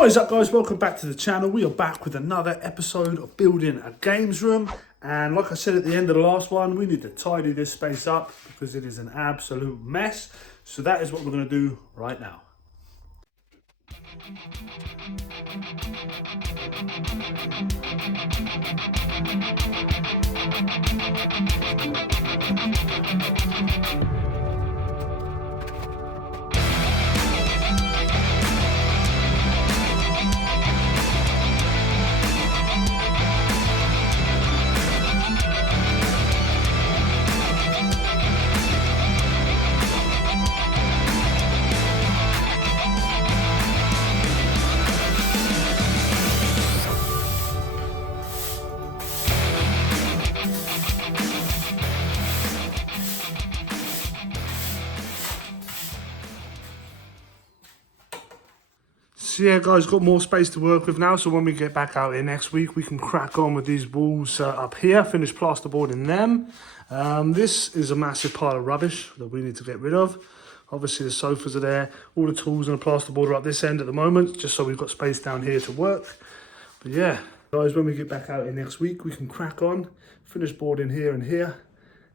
What is up, guys? Welcome back to the channel. We are back with another episode of building a games room, and like I said at the end of the last one, we need to tidy this space up because it is an absolute mess. So that is what we're going to do right now. So yeah, guys, got more space to work with now, so when we get back out here next week, we can crack on with these walls up here, finish plasterboard in them. This is a massive pile of rubbish that we need to get rid of. Obviously the sofas are there, all the tools and the plasterboard are up this end at the moment, just so we've got space down here to work. But yeah, guys, when we get back out here next week, we can crack on, finish boarding here and here,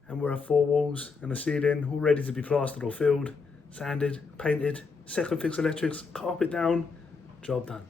and we'll have 4 walls and a ceiling all ready to be plastered or filled, sanded, painted, second fix electrics, carpet down. Job done.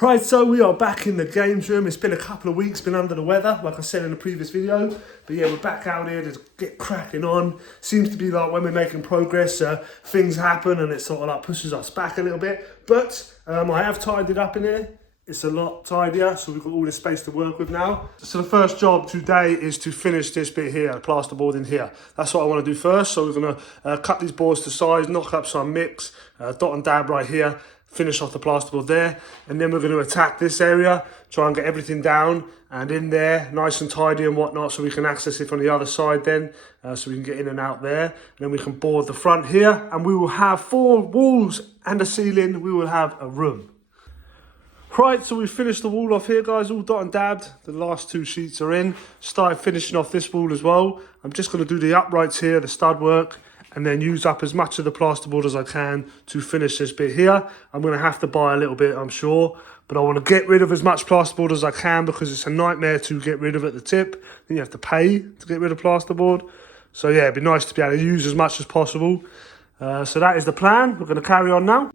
Right, so we are back in the games room. It's been a couple of weeks, been under the weather, like I said in the previous video. But yeah, we're back out here to get cracking on. Seems to be like when we're making progress, things happen and it sort of like pushes us back a little bit. But I have tidied up in here. It's a lot tidier, so we've got all this space to work with now. So the first job today is to finish this bit here, the plasterboard in here. That's what I want to do first. So we're going to cut these boards to size, knock up some mix, dot and dab right here, finish off the plasterboard there. And then we're going to attack this area, try and get everything down and in there, nice and tidy and whatnot, so we can access it from the other side then, so we can get in and out there. And then we can board the front here, and we will have 4 walls and a ceiling. We will have a room. Right, so we finished the wall off here, guys, all dot and dabbed. The last 2 sheets are in. Started finishing off this wall as well. I'm just going to do the uprights here, the stud work, and then use up as much of the plasterboard as I can to finish this bit here. I'm going to have to buy a little bit, I'm sure, but I want to get rid of as much plasterboard as I can because it's a nightmare to get rid of at the tip. Then you have to pay to get rid of plasterboard. So yeah, it'd be nice to be able to use as much as possible. So that is the plan. We're going to carry on now.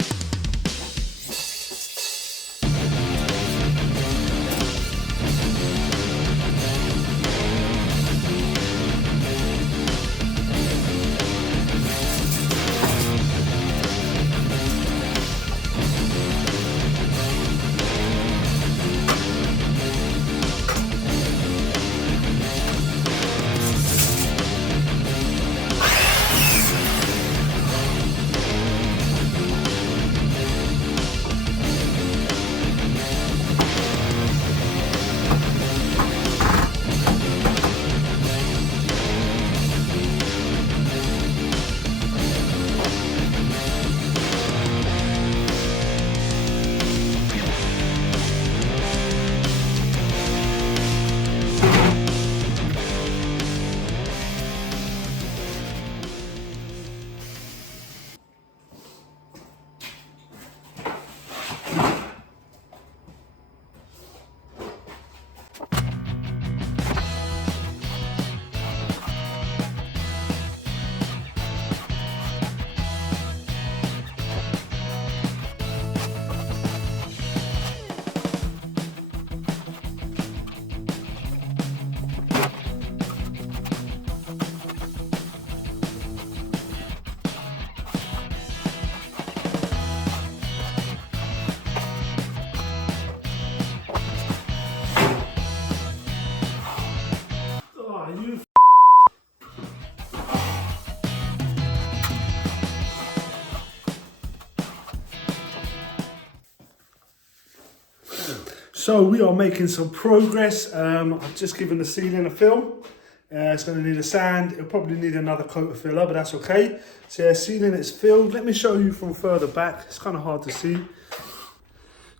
So we are making some progress. I've just given the ceiling a fill. It's going to need a sand. It'll probably need another coat of filler, but that's okay. So yeah, ceiling is filled. Let me show you from further back. It's kind of hard to see.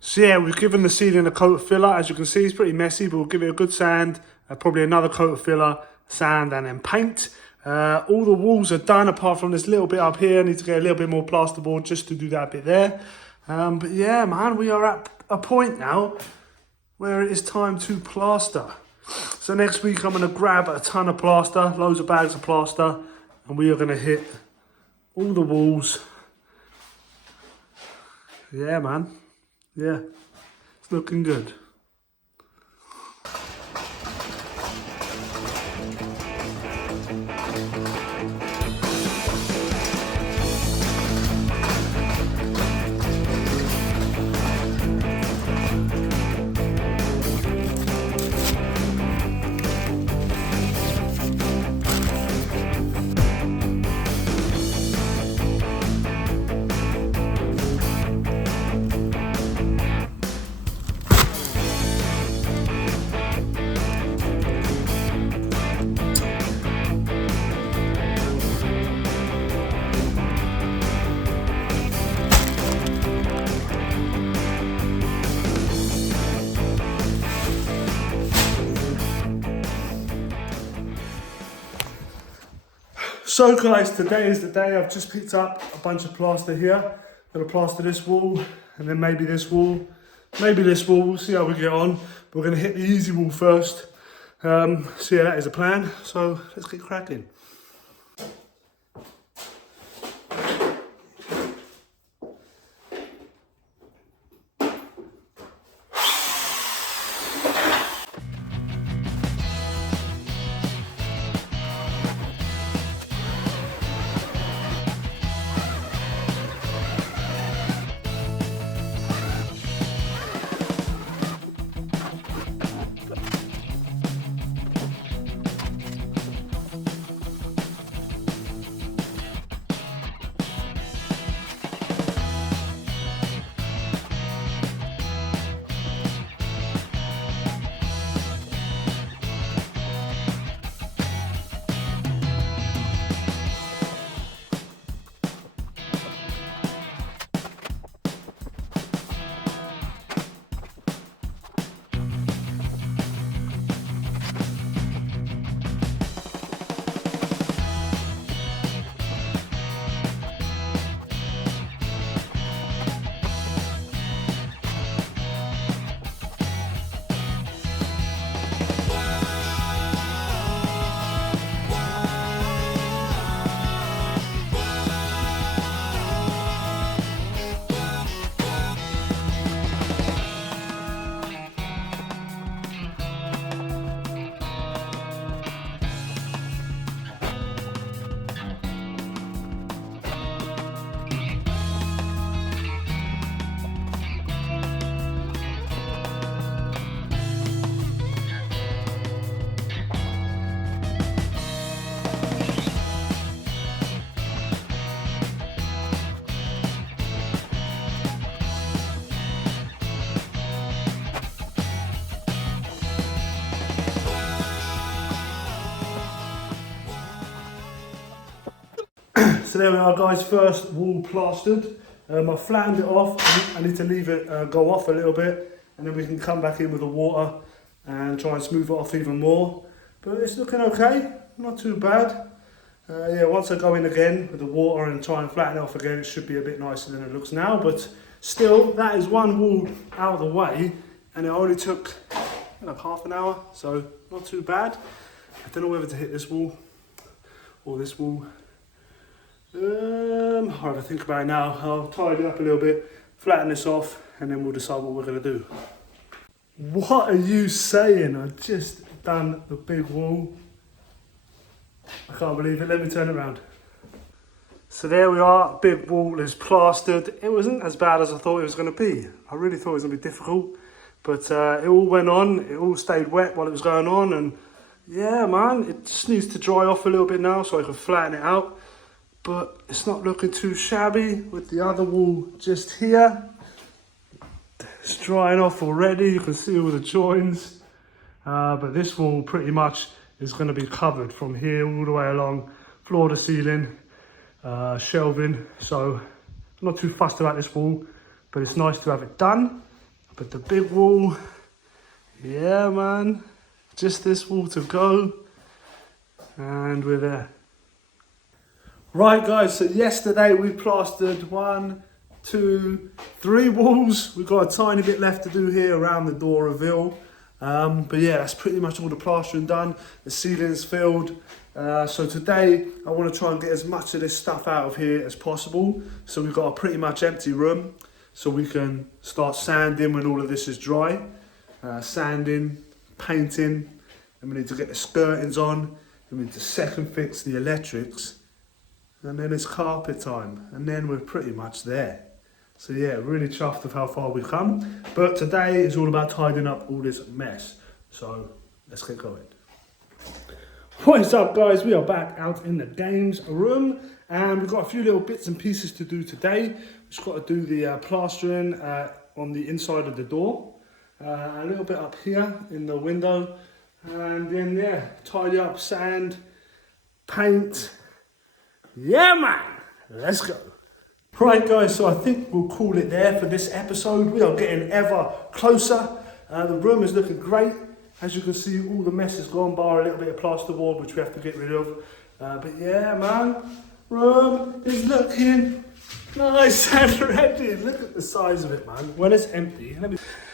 So yeah, we've given the ceiling a coat of filler. As you can see, it's pretty messy, but we'll give it a good sand, probably another coat of filler, sand, and then paint. All the walls are done apart from this little bit up here. I need to get a little bit more plasterboard just to do that bit there. But yeah, man, we are at a point now where it is time to plaster. So next week I'm going to grab a ton of plaster, loads of bags of plaster, and we are going to hit all the walls. Yeah, man. Yeah, it's looking good. So guys, today is the day. I've just picked up a bunch of plaster here. I'm gonna plaster this wall, and then maybe this wall, maybe this wall. We'll see how we get on. But we're gonna hit the easy wall first. So yeah, that is a plan. So let's get cracking. So there we are guys, first wall plastered. I flattened it off. I need to leave it go off a little bit, and then we can come back in with the water and try and smooth it off even more. But it's looking okay, not too bad. Yeah, once I go in again with the water and try and flatten it off again, it should be a bit nicer than it looks now. But still, that is one wall out of the way, and it only took like half an hour, so not too bad. I don't know whether to hit this wall or this wall. I'll have to think about it now. I'll tidy it up a little bit, flatten this off, and then we'll decide what we're going to do. What are you saying? I've just done the big wall. I can't believe it. Let me turn it around. So there we are, big wall is plastered. It wasn't as bad as I thought it was going to be. I really thought it was going to be difficult, but it all went on. It all stayed wet while it was going on, and yeah, man, it just needs to dry off a little bit now so I can flatten it out. But it's not looking too shabby with the other wall just here. It's drying off already. You can see all the joins. But this wall pretty much is going to be covered from here all the way along, floor to ceiling, shelving. So not too fussed about this wall, but it's nice to have it done. But the big wall, yeah, man, just this wall to go, and we're there. Right guys, so yesterday we plastered 1, 2, 3 walls. We've got a tiny bit left to do here around the door reveal. But yeah, that's pretty much all the plastering done. The ceiling's filled. So today I want to try and get as much of this stuff out of here as possible. So we've got a pretty much empty room. So we can start sanding when all of this is dry. Sanding, painting, and we need to get the skirtings on. And we need to second fix the electrics. And then it's carpet time. And then we're pretty much there. So yeah, really chuffed with how far we've come. But today is all about tidying up all this mess. So let's get going. What is up guys, we are back out in the games room. And we've got a few little bits and pieces to do today. We've just got to do the plastering on the inside of the door. A little bit up here in the window. And then yeah, tidy up, sand, paint. Yeah man, let's go. Right guys, so I think we'll call it there for this episode. We are getting ever closer. The room is looking great. As you can see, all the mess is gone, bar a little bit of plasterboard, which we have to get rid of. But yeah, man, room is looking nice and ready. Look at the size of it, man. When it's empty,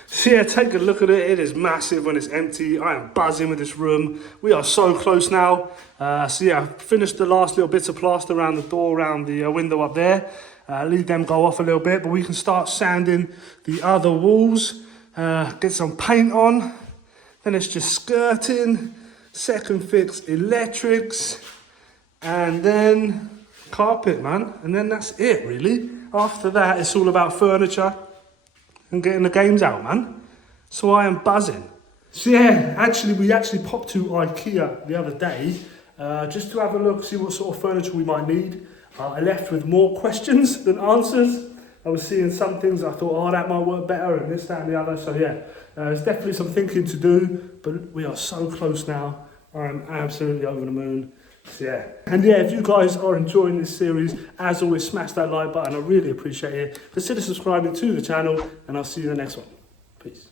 so yeah, take a look at it. It is massive when it's empty. I am buzzing with this room. We are so close now. So yeah, I've finished the last little bits of plaster around the door, around the window up there. Leave them go off a little bit, but we can start sanding the other walls. Get some paint on. Then it's just skirting, second fix electrics, and then carpet, man. And then that's it, really. After that, it's all about furniture and getting the games out, man. So I am buzzing. So yeah, we actually popped to IKEA the other day just to have a look, see what sort of furniture we might need. I left with more questions than answers. I was seeing some things I thought, oh, that might work better, and this, that, and the other. So yeah, there's definitely some thinking to do, but we are so close now. I'm absolutely over the moon. So yeah. And yeah, if you guys are enjoying this series, as always, smash that like button. I really appreciate it. Consider subscribing to the channel, and I'll see you in the next one. Peace.